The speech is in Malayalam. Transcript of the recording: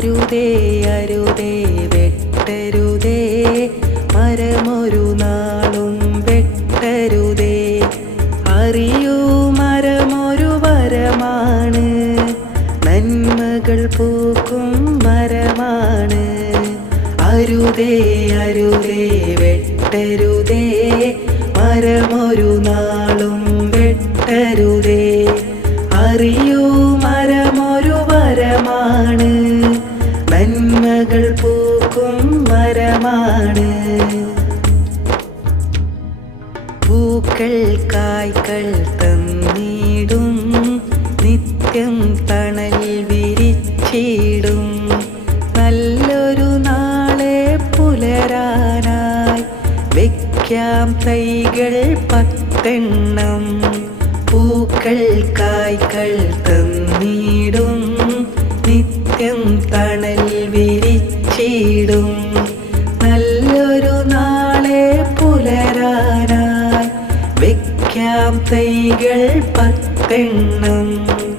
അരുതേ അരുതേ വെട്ടരുതേ, മരമൊരു നാളും വെട്ടരുതേ. അറിയൂ മരമൊരു വരമാണ്, നന്മകൾ പൂക്കും മരമാണ്. അരുതേ അരുതേ വെട്ടരുതേ, മരമൊരു നാളും വെട്ടരുതേ. അറിയൂ മരമൊരു വരമാണ്, നന്മകൾ പൂക്കും മരമാണ്. പൂക്കൾ കായ്കൾ തന്നിടും, നിത്യം തണൽ വിരിച്ചിടും. നല്ലൊരു നാളെ പുലരാനായി വെക്കാം തൈകൾ 10 പൂക്കൾ കായ്കൾ തന്നിടും, നിത്യം തണൽ വിരിച്ചിടും. നല്ലൊരു നാളെ പുലരാനായി വെക്കാം തൈകൾ 10.